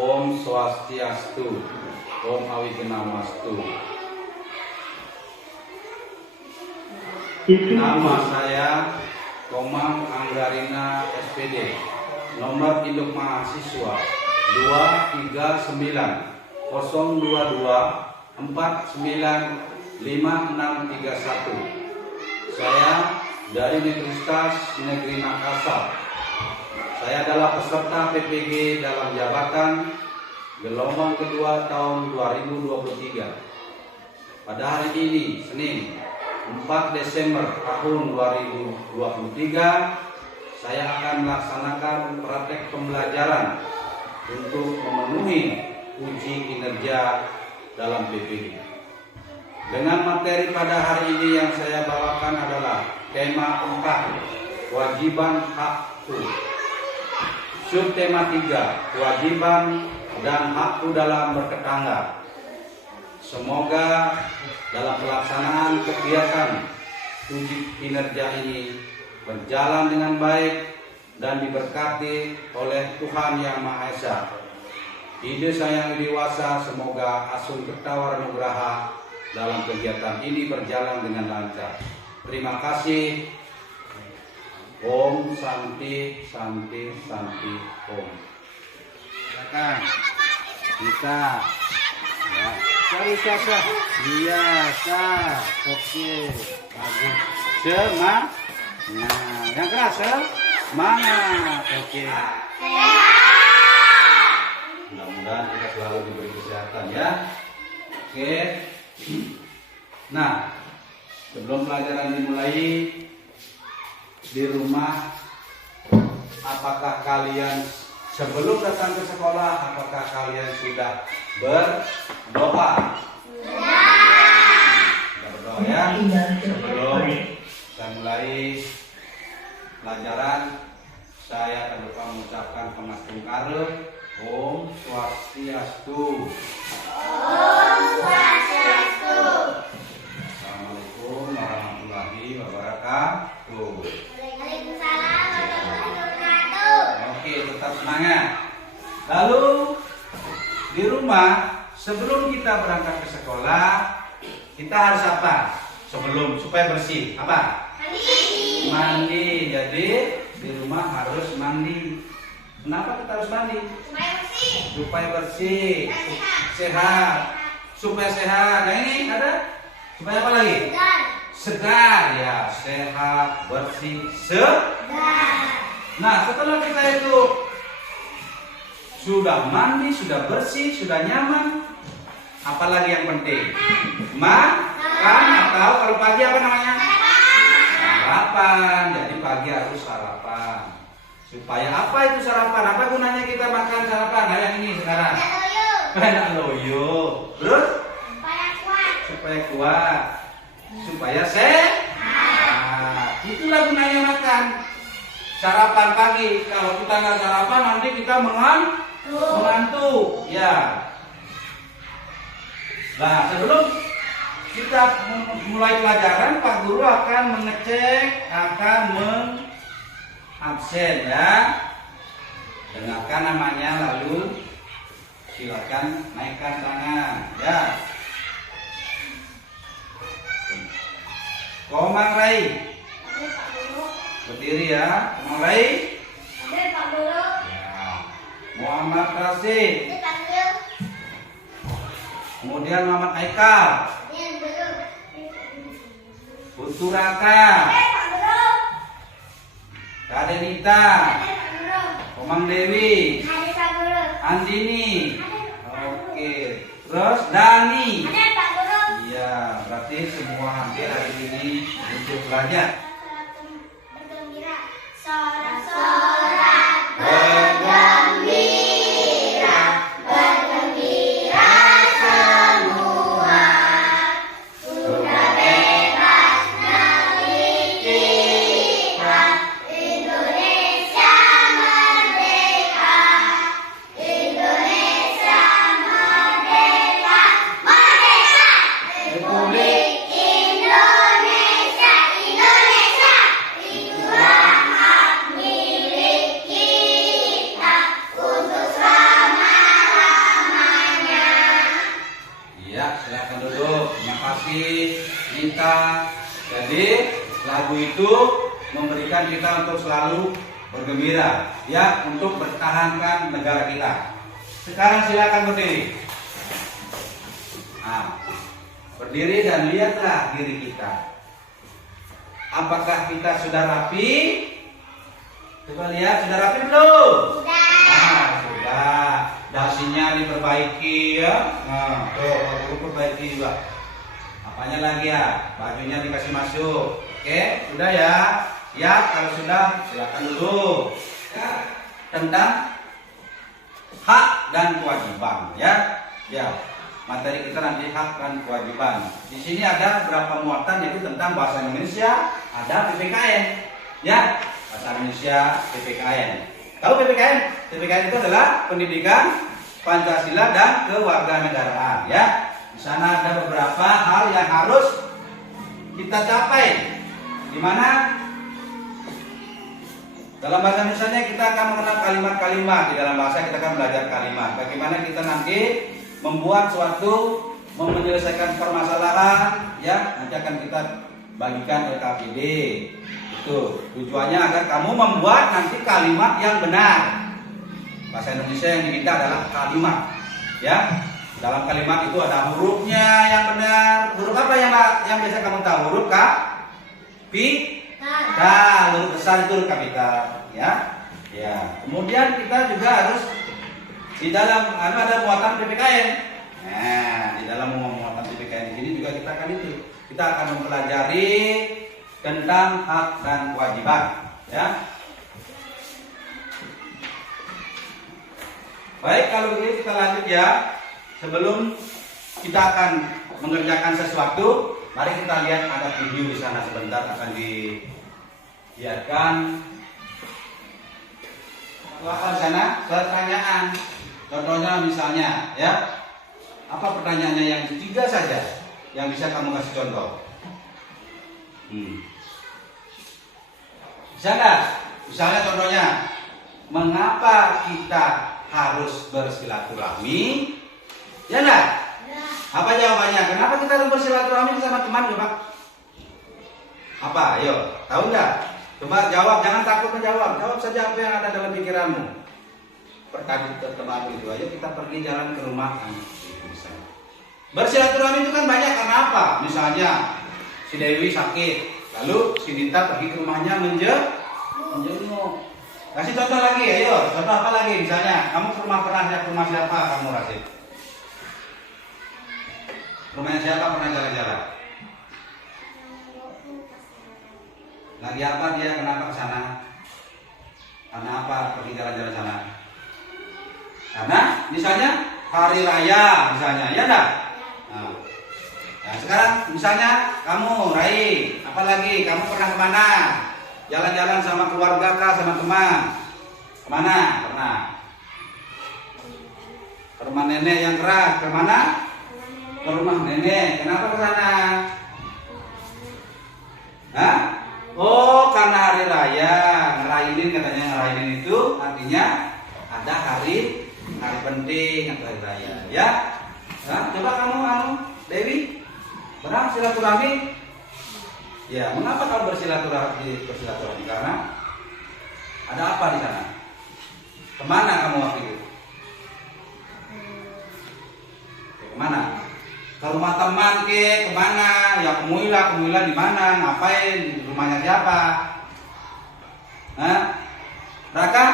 Om Swastiastu, Om Awigenamastu. Nama saya Komang Anggarina SPD, nomor induk mahasiswa 239 022 49 5631. Saya dari Universitas Negeri Makassar. Saya adalah peserta PPG dalam jabatan gelombang kedua tahun 2023. Pada hari ini, Senin 4 Desember tahun 2023, saya akan melaksanakan praktek pembelajaran untuk memenuhi uji kinerja dalam PPG. Dengan materi pada hari ini yang saya bawakan adalah tema 4, kewajiban hakku. Subtema 3, kewajiban dan hakku dalam bertetangga. Semoga dalam pelaksanaan kegiatan uji kinerja ini berjalan dengan baik dan diberkati oleh Tuhan Yang Maha Esa. Ide saya yang dewasa, semoga Asun Kertawar Nugraha dalam kegiatan ini berjalan dengan lancar. Terima kasih. Om Santi Santi Santi Om. Silakan kita ya, cari sasa biasa. Oke, bagus. Semangat. Nah, yang keras semangat. Oke. Mudah-mudahan kita selalu diberi kesehatan ya. Oke. Nah, sebelum pelajaran dimulai, di rumah, apakah kalian sebelum datang ke sekolah, apakah kalian sudah berdoa? Sudah berdoa ya. Sebelum saya mulai pelajaran, saya akan lupa mengucapkan pengasih karo. Om Swastiastu. Om Swastiastu. Assalamualaikum warahmatullahi wabarakatuh. Oke, tetap semangat. Lalu di rumah, sebelum kita berangkat ke sekolah, kita harus apa? Sebelum supaya bersih, apa? Mandi. Mandi. Jadi di rumah harus mandi. Kenapa kita harus mandi? Supaya bersih. Supaya bersih, sehat. Supaya sehat. Nah ini ada. Supaya apa lagi? Segar. Segar ya, sehat, bersih, segar. Nah, setelah kita itu sudah mandi, sudah bersih, sudah nyaman, apalagi yang penting? Makan, atau kalau pagi apa namanya? Sarapan. Jadi pagi harus sarapan. Supaya apa itu sarapan? Apa gunanya kita makan sarapan? Nah, yang ini sekarang. Enak loyo. Terus? Supaya kuat. Supaya sehat. Itulah gunanya makan. Sarapan pagi. Kalau kita nggak sarapan nanti kita mengantuk. Ya. Nah, sebelum kita mulai pelajaran, Pak Guru akan mengecek, akan mengabsen ya. Dengarkan namanya, lalu silakan naikkan tangan ya. Komang Rai. Berdiri ya, Komang Rai. Ya. Muhammad Rasid. Kemudian Muhammad Aikal. Putu Raka. Kak Denita. Komang Dewi. Andini. Oke. Terus Dani. Iya, berarti semua hampir hari ini untuk belajar. Sorak-sorak bergembira, bergembira semua. Sudah bebas negeri kita, Indonesia merdeka. Indonesia merdeka, merdeka. Republik Indonesia, Indonesia. kita. Jadi lagu itu memberikan kita untuk selalu bergembira, ya, untuk bertahankan negara kita. Sekarang silakan berdiri. Nah, berdiri dan lihatlah diri kita. Apakah kita sudah rapi? Coba lihat, sudah rapi belum? Sudah. Dasinya diperbaiki ya. Nah, tuh, perbaiki juga. Apanya lagi ya? Bajunya dikasih masuk. Oke, sudah ya. Ya, kalau sudah silakan dulu. Ya, tentang hak dan kewajiban ya. Ya. Materi kita nanti hak dan kewajiban. Di sini ada beberapa muatan yaitu tentang bahasa Indonesia, ada PPKN. Ya, bahasa Indonesia, PPKN. Tahu PPKN? PPKN itu adalah pendidikan Pancasila dan kewarganegaraan. Ya, di sana ada beberapa hal yang harus kita capai. Di mana dalam bahasa Indonesia kita akan mengenal kalimat-kalimat. Di dalam bahasa kita akan belajar kalimat. Bagaimana kita nanti membuat suatu, menyelesaikan permasalahan, ya, nanti akan kita bagikan LKPD. Itu tujuannya agar kamu membuat nanti kalimat yang benar. Bahasa Indonesia yang diminta adalah kalimat, ya. Dalam kalimat itu ada hurufnya yang benar. Huruf apa yang biasa kamu tahu? Huruf K, P, K. Huruf besar itu huruf kapital, ya. Ya. Kemudian kita juga harus di dalam ada muatan PPKN. Nah, di dalam muatan PPKN ini juga kita akan itu. Kita akan mempelajari tentang hak dan kewajiban, ya. Baik, kalau begitu kita lanjut ya. Sebelum kita akan mengerjakan sesuatu, mari kita lihat ada video di sana sebentar akan dilihatkan. Apa di sana? Pertanyaan. Contohnya misalnya, ya, apa pertanyaannya yang ketiga saja yang bisa kamu kasih contoh? Bisa nggak? Misalnya contohnya, mengapa kita harus bersilaturahmi? Ya nggak? Apa jawabannya? Kenapa kita harus bersilaturahmi sama teman, coba? Apa? Ayo, tahu nggak? Coba jawab, jangan takut menjawab. Jawab saja apa yang ada dalam pikiranmu. Pertanyaan teman itu aja, kita pergi jalan ke rumah kan. Bersilaturahmi itu kan banyak, karena apa? Misalnya si Dewi sakit, lalu si Dita pergi ke rumahnya menjenguk. Kasih contoh lagi, ayo. Contoh apa lagi? Misalnya kamu ke rumah siapa kamu Rasid? Rumahnya siapa pernah jalan-jalan? Lagi apa dia? Kenapa ke sana? Karena apa pergi jalan-jalan sana? Karena misalnya hari raya misalnya, ya enggak? Nah, sekarang misalnya kamu Rai, apalagi kamu pernah kemana? Jalan-jalan sama keluarga kah, sama teman? Kemana? Pernah? Ke rumah nenek yang keras, kemana? Ke rumah nenek. Kenapa ke sana? Hah? Oh, karena hari raya. Ngerainin katanya, ngerainin itu artinya ada hari penting atau hari raya, ya. Nah, coba kamu Dewi, pernah silaturahmi? Ya, mengapa kamu bersilaturahmi? Karena ada apa di sana? Kemana kamu waktu itu? Kemana? Ke rumah teman kemana? Ya kemuilah di mana? Ngapain? Di rumahnya siapa? Hah? Raka?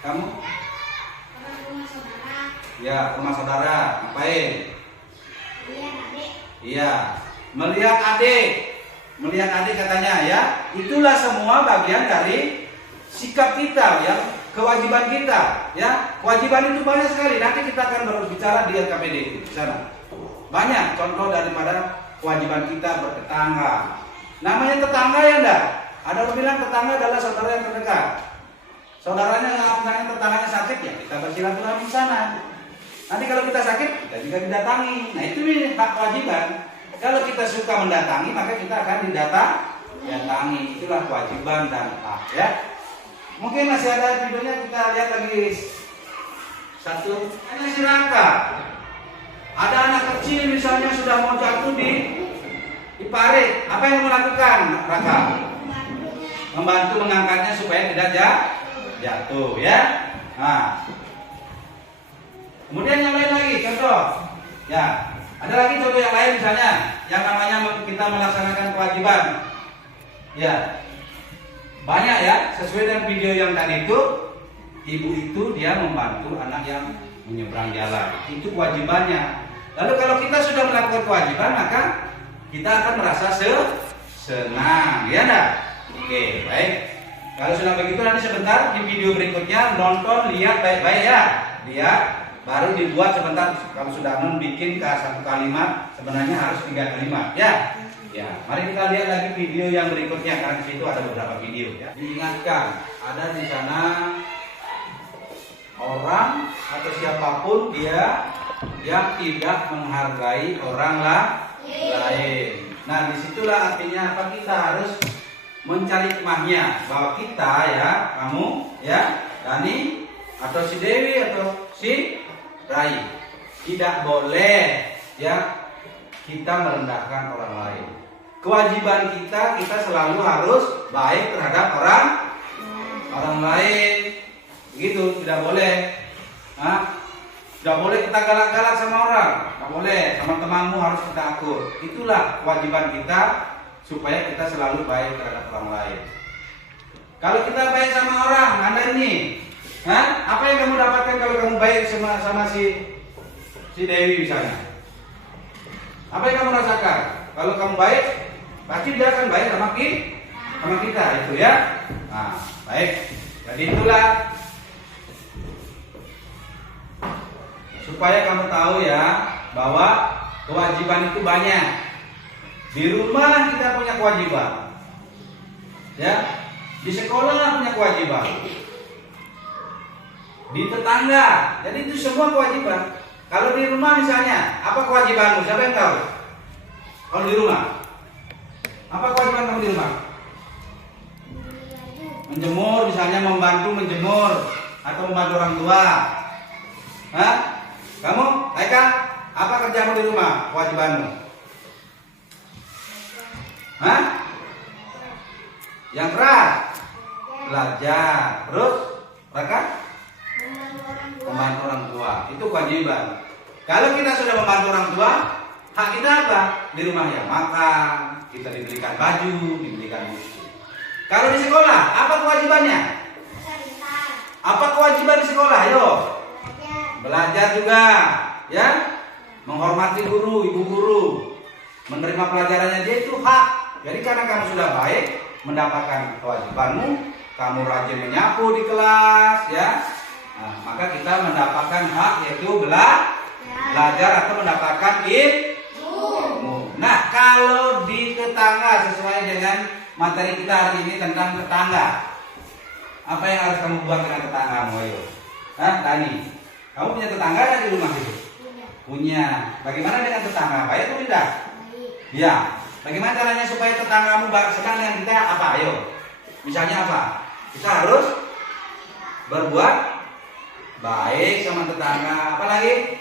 Kamu? Rumah saudara. Ya, rumah saudara. Ngapain? Lihat adik. Iya, melihat adik. Melihat adik katanya, ya. Itulah semua bagian dari sikap kita, ya. Kewajiban kita, ya. Kewajiban itu banyak sekali. Nanti kita akan berbicara di LKPD itu di sana. Banyak contoh daripada kewajiban kita bertetangga. Namanya tetangga, ya enggak? Ada orang bilang tetangga adalah saudara yang terdekat. Saudaranya misalnya tetangganya sakit, ya kita bersilaturahmi di sana. Nanti kalau kita sakit, kita juga didatangi. Nah, itu nih hak kewajiban. Kalau kita suka mendatangi, maka kita akan didatangi. Itulah kewajiban dan hak, ya. Mungkin masih ada videonya, kita lihat lagi satu. Ini si Raka. Ada anak kecil misalnya sudah mau jatuh di parit, apa yang kamu lakukan, Raka? Membantu mengangkatnya supaya tidak jatuh, ya. Nah, kemudian yang lain lagi, contoh, ya. Ada lagi contoh yang lain misalnya, yang namanya kita melaksanakan kewajiban, ya. Banyak ya, sesuai dengan video yang tadi itu, ibu itu dia membantu anak yang menyeberang jalan, itu kewajibannya. Lalu kalau kita sudah melakukan kewajiban, maka kita akan merasa senang, ya enggak? Oke, baik. Kalau sudah begitu nanti sebentar di video berikutnya nonton, lihat baik-baik ya. Lihat, baru dibuat sebentar. Kamu sudah bikin ke satu kalimat, sebenarnya harus 3 kalimat, ya. Ya, mari kita lihat lagi video yang berikutnya karena di situ ada beberapa video ya. Diingatkan, ada di sana orang atau siapapun dia yang tidak menghargai orang lain. Nah, disitulah artinya apa, kita harus mencari hikmahnya bahwa kita ya, kamu ya, Dani atau si Dewi atau si Rai tidak boleh ya kita merendahkan orang lain. Kewajiban kita selalu harus baik terhadap orang lain. Begitu, tidak boleh. Tidak boleh kita galak-galak sama orang. Tidak boleh, sama temanmu harus kita akur. Itulah kewajiban kita supaya kita selalu baik terhadap orang lain. Kalau kita baik sama orang, Anda ini, apa yang kamu dapatkan kalau kamu baik sama si Dewi misalnya? Apa yang kamu rasakan? Kalau kamu baik, pasti dia akan baik sama kita, itu ya. Nah, baik. Jadi itulah supaya kamu tahu ya bahwa kewajiban itu banyak. Di rumah kita punya kewajiban, ya. Di sekolah punya kewajiban. Di tetangga, jadi itu semua kewajiban. Kalau di rumah misalnya, apa kewajibanmu? Siapa yang tahu? Kalau di rumah, apa kewajiban kamu di rumah? Menjemur, misalnya membantu menjemur atau membantu orang tua. Kamu, Aika, apa kerjamu di rumah? Kewajibanmu? Yang keras, belajar. Terus, Raka? Membantu orang tua. Itu kewajiban. Kalau kita sudah membantu orang tua, hak kita apa? Di rumah ya makan, kita diberikan baju, diberikan buku. Kalau di sekolah, apa kewajibannya? Apa kewajiban di sekolah? Ayo. Belajar juga, ya. Menghormati guru, ibu guru. Menerima pelajarannya dia itu hak. Jadi karena kamu sudah baik mendapatkan kewajibanmu, kamu rajin menyapu di kelas, ya. Nah, maka kita mendapatkan hak yaitu belajar atau mendapatkan ilmu. Nah, kalau di tetangga sesuai dengan materi kita hari ini tentang tetangga, apa yang harus kamu buat dengan tetanggamu? Ayo, Dani, kamu punya tetangga ada di rumah itu? Punya. Bagaimana dengan tetangga? Baik atau tidak? Ya. Bagaimana caranya supaya tetanggamu senang dengan kita? Apa? Ayo. Misalnya apa? Kita harus berbuat baik sama tetangga. Apa lagi?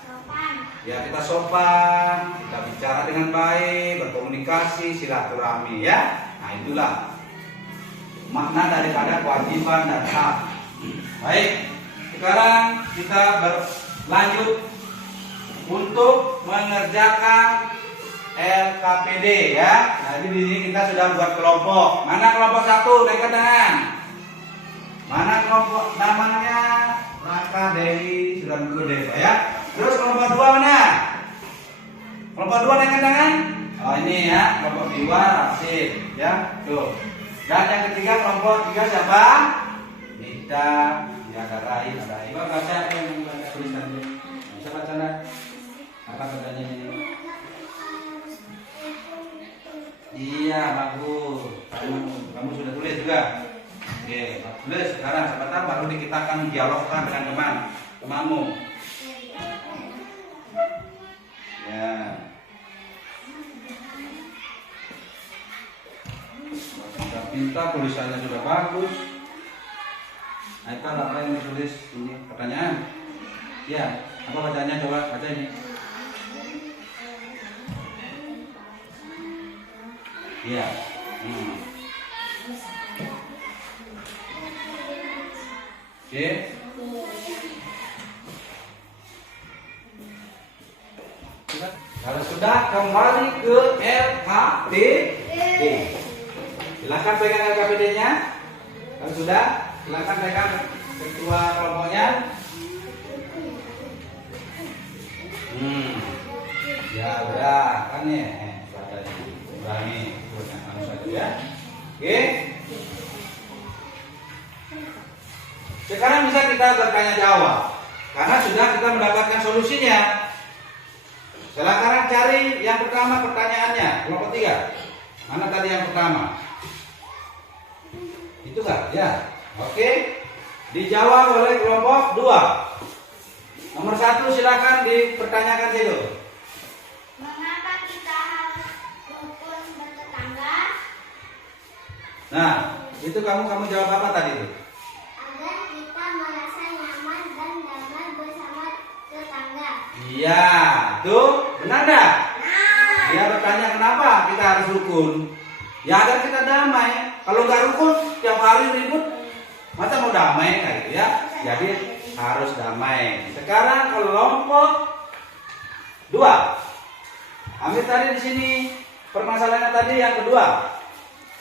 Sopan. Ya, kita sopan, kita bicara dengan baik, berkomunikasi, silaturahmi, ya. Nah, itulah makna daripada kewajiban dan hak. Baik, sekarang kita berlanjut untuk mengerjakan LKPD, ya. Jadi di sini kita sudah buat kelompok. Mana kelompok 1? Naikkan tangan. Mana kelompok namanya? Raka, Dewi, sudah dulu Dewa, ya. Terus kelompok 2 mana? Kelompok 2 naikkan tangan. Oh, ini ya, kelompok 2 Rasid, ya. Tuh. Dan yang ketiga kelompok 3 siapa? Nita, ya, ada Rai, ada Ibu. Baca yang baca tulisannya. Bisa baca enggak? Apa bacanya ini? Iya, bagus. Kamu sudah tulis juga. Oke, tulis sekarang. Sebentar baru kita akan dialogkan dengan temanmu. Ya. Sudah pintar, tulisannya sudah bagus. Aikal, apa yang ditulis ini? Pertanyaan? Ya. Apa bacanya? Coba baca ini. Iya. Oke. Kalau sudah kembali ke LKPD. Silakan pegang LKPD-nya. Kalau sudah, silakan pegang ketua kelompoknya. Ya udah kan ya. Ulangi langsung saja ya. Oke. Sekarang bisa kita bertanya jawab karena sudah kita mendapatkan solusinya. Silakan cari yang pertama pertanyaannya, kelompok 3. Mana tadi yang pertama? Itu kan? Ya. Oke. Dijawab oleh kelompok 2. Nomor 1 silakan dipertanyakan situ. Mengapa kita harus rukun bertetangga? Nah, itu kamu jawab apa tadi itu? Agar kita merasa nyaman dan damai bersama tetangga. Iya, tuh benar dah. Nah, Dia bertanya kenapa kita harus rukun? Ya agar kita damai. Kalau nggak rukun, tiap hari ribut, masa mau damai kayak gitu ya? Jadi harus damai. Sekarang kelompok 2. Ambil tadi di sini permasalahannya tadi yang kedua.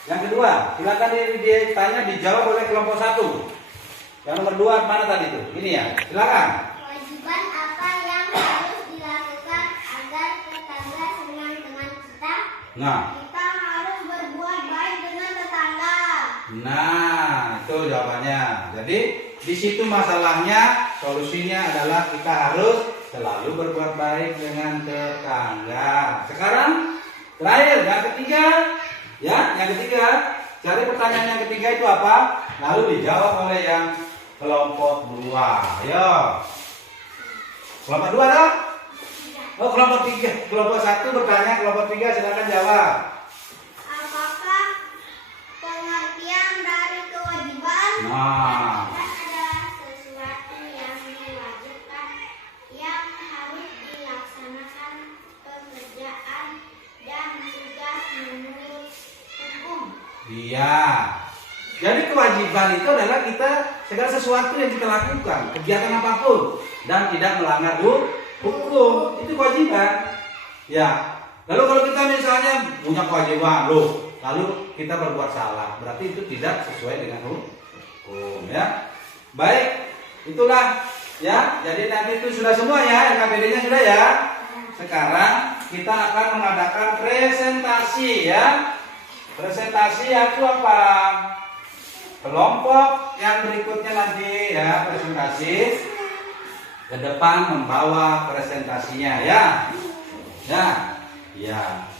Yang kedua, silakan ditanya dijawab oleh kelompok 1. Yang nomor 2 mana tadi itu? Ini ya, silakan. kewajiban apa yang harus dilakukan agar tetangga senang dengan kita? Nah, Kita harus berbuat baik dengan tetangga. itu jawabannya. Jadi di situ masalahnya, solusinya adalah kita harus selalu berbuat baik dengan tetangga. Sekarang terakhir yang ketiga, ya yang ketiga, cari pertanyaan yang ketiga itu apa? Lalu dijawab oleh yang kelompok 2. Ayo, kelompok 2 dong? Oh kelompok 3, kelompok 1 bertanya, kelompok 3 silakan jawab. Apakah pengertian dari kewajiban? Nah. Kewajiban adalah sesuatu yang diwajibkan yang harus dilaksanakan pekerjaan dan tugas menurut hukum. Iya. Jadi kewajiban itu adalah kita segala sesuatu yang kita lakukan, kegiatan apapun dan tidak melanggar hukum, itu kewajiban. Ya. Lalu kalau kita misalnya punya kewajiban loh, lalu kita berbuat salah, berarti itu tidak sesuai dengan hukum, ya. Baik, itulah ya. Jadi nanti itu sudah semua ya, LKPD-nya sudah ya. Sekarang kita akan mengadakan presentasi ya. Presentasi itu apa? Kelompok yang berikutnya nanti ya presentasi ke depan membawa presentasinya ya. Ya.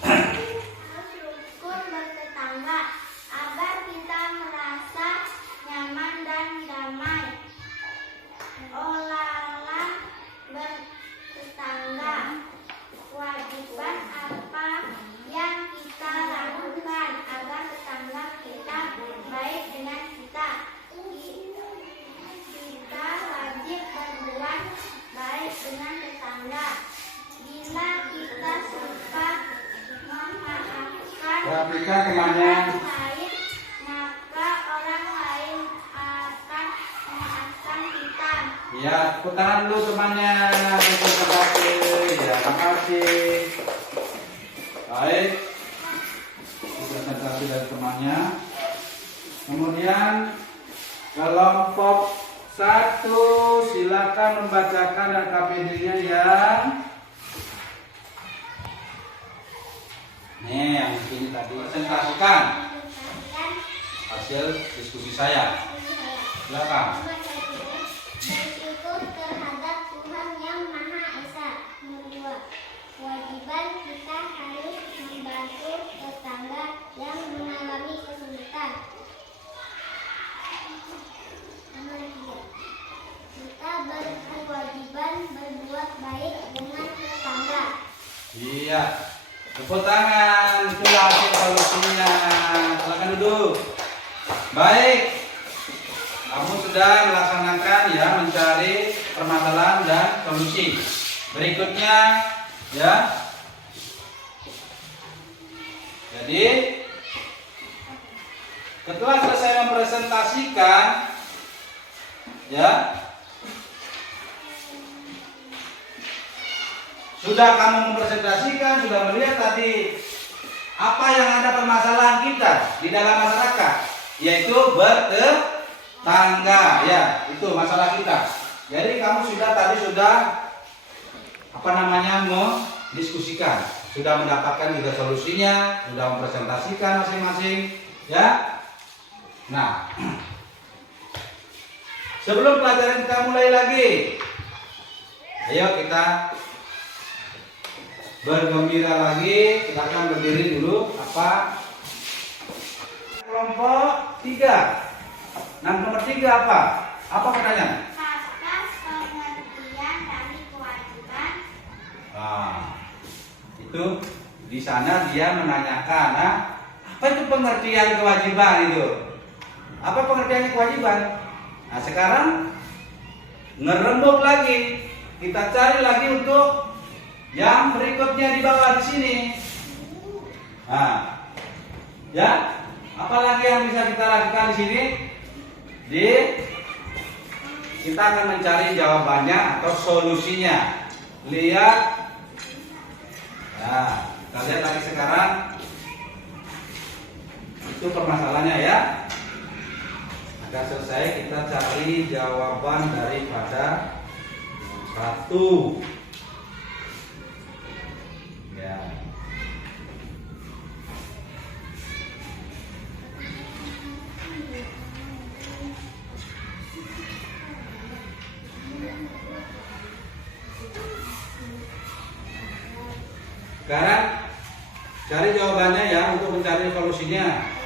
Harus rukun bertetangga agar kita merasa nyaman dan damai. Olahlah bertetangga. Kewajiban apa yang kita lakukan agar tetangga kita baik dengan kita? Kita wajib berbuat baik dengan tetangga. Bila kita suka memaafkan Perhatikan temannya. orang lain, maka orang lain akan memaafkan kita. Ya, tepuk tangan dulu temannya. Terima kasih. Ya, makasih. Baik. Presentasi dari temannya. Kemudian kelompok 1 silakan membacakan LKPD-nya yang yang ini tadi presentasikan hasil diskusi saya. Silakan. Bersyukur terhadap Tuhan Yang Maha Esa. Nomor 2. Kewajiban kita harus membantu tetangga yang mengalami kesulitan. Nomor 3. Kita berkewajiban berbuat baik dengan tetangga. Iya. Tepuk tangan. Itulah hasil solusinya. Silakan duduk. Baik. Kamu sudah melaksanakan silakan ya mencari permasalahan dan solusi. Berikutnya ya. Jadi setelah selesai mempresentasikan ya, sudah kamu mempresentasikan, sudah melihat tadi apa yang ada permasalahan kita di dalam masyarakat, yaitu bertetangga ya, itu masalah kita. Jadi kamu sudah mendiskusikan, sudah mendapatkan juga solusinya, sudah mempresentasikan masing-masing ya. Nah, sebelum pelajaran kita mulai lagi, ayo kita bergembira lagi. Silakan berdiri dulu. Apa? Kelompok 3. Nah, nomor 3 apa? Apa pertanyaan? Atas pengertian dari kewajiban. Itu di sana dia menanyakan, apa itu pengertian kewajiban itu? Apa pengertian kewajiban? Nah, sekarang ngerembuk lagi. Kita cari lagi untuk yang berikutnya di bawah di sini. Nah, ya, apalagi yang bisa kita lakukan di sini? Kita akan mencari jawabannya atau solusinya. Lihat. Nah, kita lihat lagi sekarang. Itu permasalahannya ya. Agar selesai kita cari jawaban daripada satu. Ya. Sekarang cari jawabannya ya untuk mencari solusinya.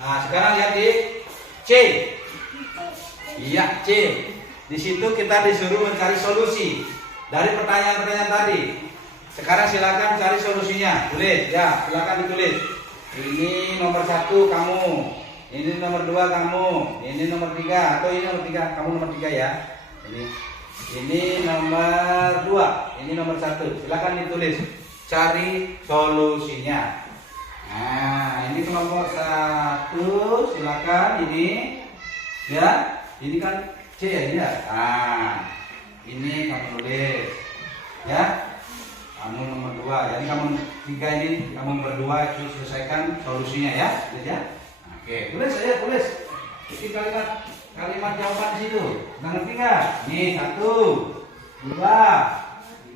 Nah, sekarang lihat di C. Iya, C. Di situ kita disuruh mencari solusi dari pertanyaan-pertanyaan tadi. Sekarang silakan cari solusinya. Tulis, ya, silakan ditulis. Ini nomor 1 kamu, ini nomor 2 kamu, ini nomor 3 atau ini nomor 3, kamu nomor 3 ya. Ini nomor 2, ini nomor 1. Silakan ditulis. Cari solusinya. Nah, ini kelompok 1, silakan ini, ya, ini kan C ya, ya. Nah, ini kamu tulis, ya, kamu nomor 2, jadi kamu 3 ini, kamu berdua itu selesaikan solusinya ya, tulis ya. Oke, tulis saja, tulis. Ini kalimat jawaban di situ. Sudah ngerti nggak? Nih 1, 2,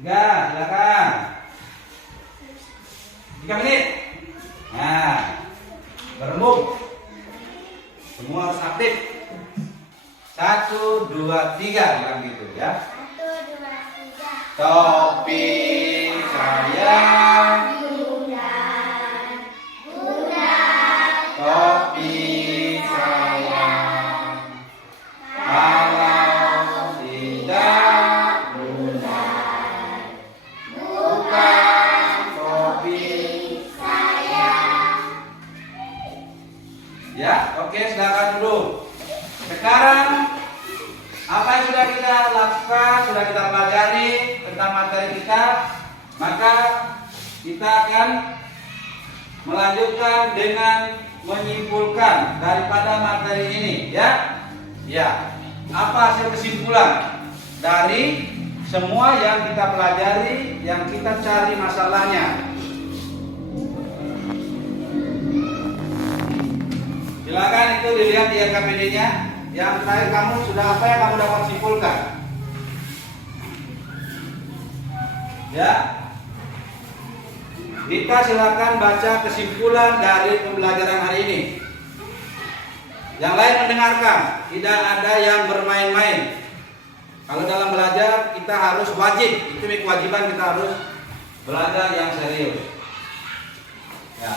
3, silakan. 3 menit. Nah, berembuk. Semua harus aktif. 1, 2, 3 bilang gitu ya. 1, 2, 3. Topi saya. Bunda. Topi saya. Kalau tidak bunda, bukan topi. Ya, oke, silakan dulu. Sekarang apa yang sudah kita lakukan, sudah kita pelajari tentang materi kita, maka kita akan melanjutkan dengan menyimpulkan daripada materi ini, ya. Ya. Apa hasil kesimpulan dari semua yang kita pelajari, yang kita cari masalahnya? Silakan itu dilihat di RKPD-nya. Yang terakhir kamu sudah apa yang kamu dapat simpulkan? Ya. Kita silakan baca kesimpulan dari pembelajaran hari ini. Yang lain mendengarkan, tidak ada yang bermain-main. Kalau dalam belajar kita harus wajib, itu kewajiban, kita harus belajar yang serius. Ya.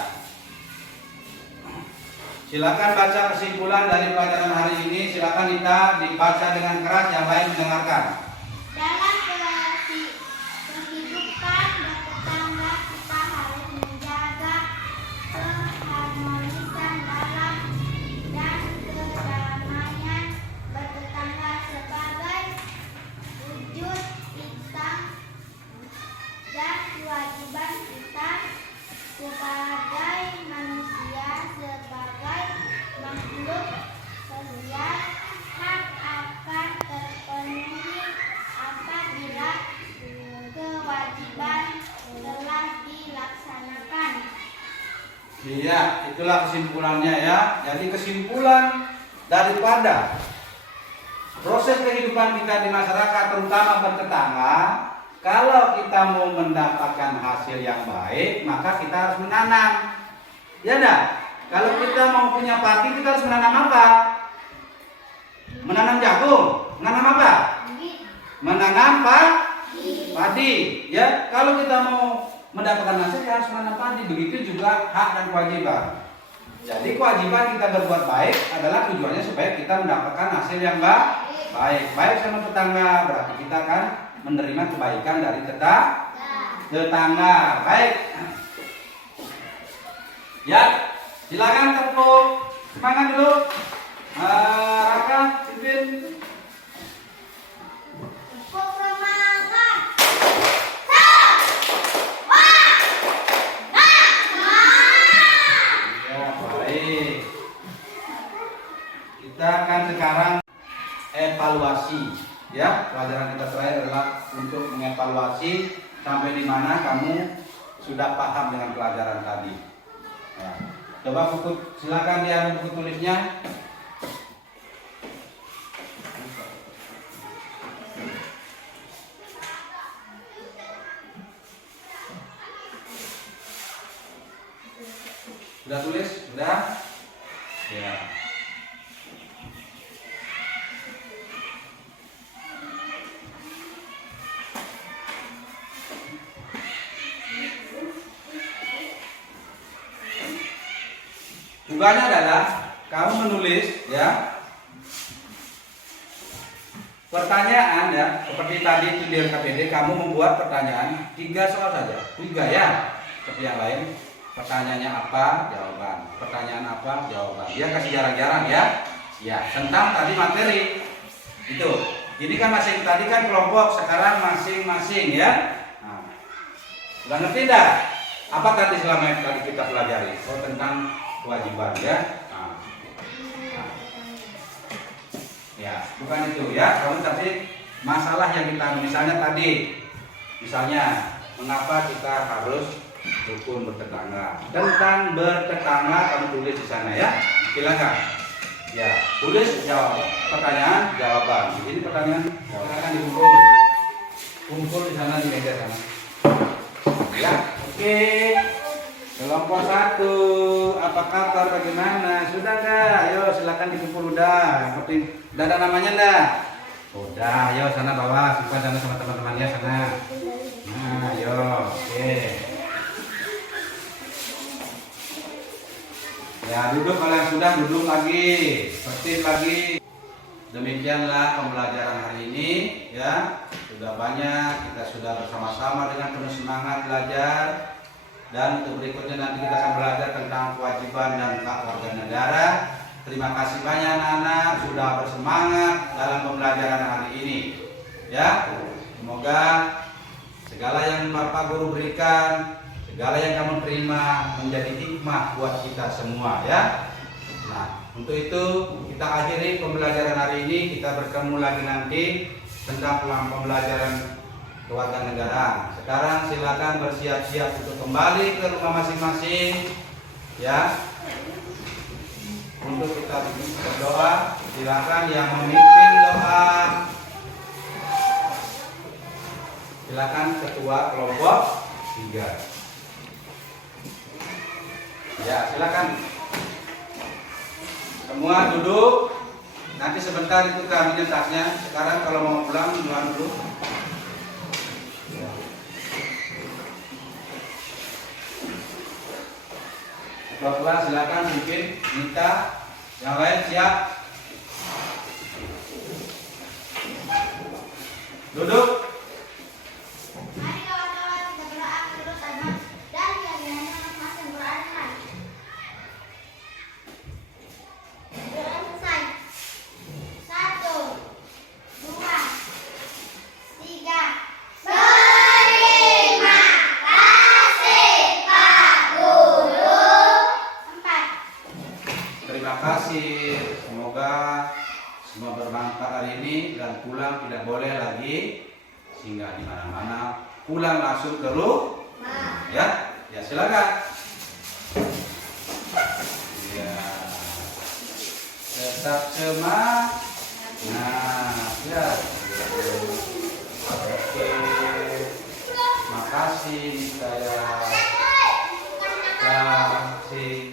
Silakan baca kesimpulan dari pelajaran hari ini. Silakan Nita dibaca dengan keras, yang lain mendengarkan. Dalam kehidupan bertetangga kita harus menjaga keharmonisan dalam dan kedamaian bertetangga sebagai wujud kita dan kewajiban kita sebagai manusia, sebagai makhluk sosial. Hak akan terpenuhi apabila kewajiban telah dilaksanakan. Iya, itulah kesimpulannya ya. Jadi kesimpulan daripada proses kehidupan kita di masyarakat, terutama bertetangga, kalau kita mau mendapatkan hasil yang baik, maka kita harus menanam. Ya enggak? Kalau kita mau punya padi, kita harus menanam apa? Menanam jagung. Menanam apa? Menanam padi. Ya, kalau kita mau mendapatkan hasil, kita harus menanam padi. Begitu juga hak dan kewajiban. Jadi kewajiban kita berbuat baik adalah tujuannya supaya kita mendapatkan hasil yang baik. Baik sama tetangga, berarti kita akan menerima kebaikan dari tetangga. Baik. Ya, silakan tepuk semangat dulu. Raka, Sipin. Tepuk semangat. Ya, baik. Kita akan sekarang evaluasi. Ya, pelajaran kita terakhir adalah untuk mengevaluasi sampai di mana kamu sudah paham dengan pelajaran tadi. Ya. Coba silakan diambil buku tulisnya. Sudah tulis? Sudah? Ya. Tugasnya adalah kamu menulis ya pertanyaan ya, seperti tadi itu di RKPD kamu membuat pertanyaan 3 soal saja, 3 ya, seperti yang lain. Pertanyaannya apa? Jawaban. Pertanyaan apa? Jawaban. Dia kasih jarang-jarang ya. Ya, tentang tadi materi itu. Ini kan tadi kan kelompok, sekarang masing-masing ya. Nah, sudah ngerti enggak? Apa tadi selama yang tadi kita pelajari? Oh, tentang kewajiban ya. Nah. Ya, bukan itu ya. Kamu tadi masalah yang kita misalnya mengapa kita harus rukun bertetangga. Tentang bertetangga kamu tulis di sana ya. Silakan. Ya, tulis jawab pertanyaan, jawaban. Ini pertanyaan, silakan dikumpul. Kumpul di sana di meja sana. Ya, oke. Kelompok 1, apa kabar, bagaimana? Sudah enggak? Ayo silakan dikumpul udah. Yang penting udah ada namanya enggak? Udah, ayo sana bawa, simpan sana sama teman-temannya sana. Nah, ayo. Oke. Ya, duduk kalau yang sudah duduk lagi, tertib lagi. Demikianlah pembelajaran hari ini ya. Sudah banyak, kita sudah bersama-sama dengan penuh semangat belajar. Dan untuk berikutnya nanti kita akan belajar tentang kewajiban dan hak warga negara. Terima kasih banyak anak-anak sudah bersemangat dalam pembelajaran hari ini. Ya, semoga segala yang Bapak Guru berikan, segala yang kamu terima menjadi hikmah buat kita semua ya. Nah, untuk itu kita akhiri pembelajaran hari ini. Kita bertemu lagi nanti tentang pembelajaran kewarganegaraan. Sekarang silakan bersiap-siap untuk kembali ke rumah masing-masing ya. Untuk kita berdoa, silakan yang memimpin doa. Silakan ketua kelompok 3. Ya, silakan. Semua duduk. Nanti sebentar itu kami tasnya. Sekarang kalau mau pulang dulu. Pelan-pelan silakan pimpin Nita. Yang lain siap? Duduk. Mari kawan-kawan kita berdoa menurut agama dan keyakinan masing-masing berdoa. Doa selesai. 1, 2, 3. Terima kasih Pak Guru. 4. Terima kasih. Semoga semua bermanfaat hari ini dan pulang tidak boleh lagi singgah di mana-mana. Pulang langsung ke rumah. Ya, ya silakan. Ya, tetap semangat. Nah, ya. Oke. Makasih saya. Kasih.